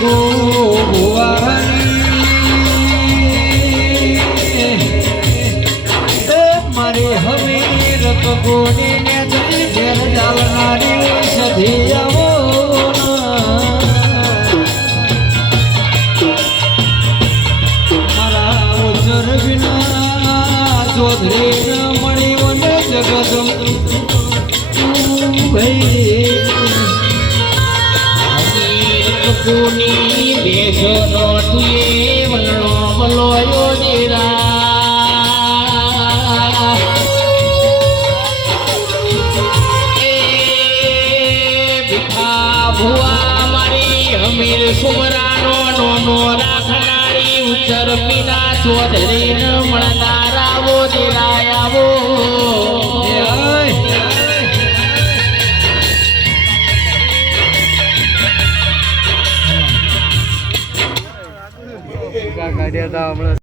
go મારે હવે રત ગોની ને ઘેર ચાલનારી સધી આવો મારા ઉજર વિના ચોધરી ન મળી મને જગત ભાઈ કોની બેસો નો તુએ વલણો બલોયો દેરા એ ભીખા ભુવા મારી હમીર સુમરાનો નોનો રાખનારી ઉચ્ચર પીના ચોધરી ન મળનારાવો દેરાયાવો ગાડિયા હતા હમણાં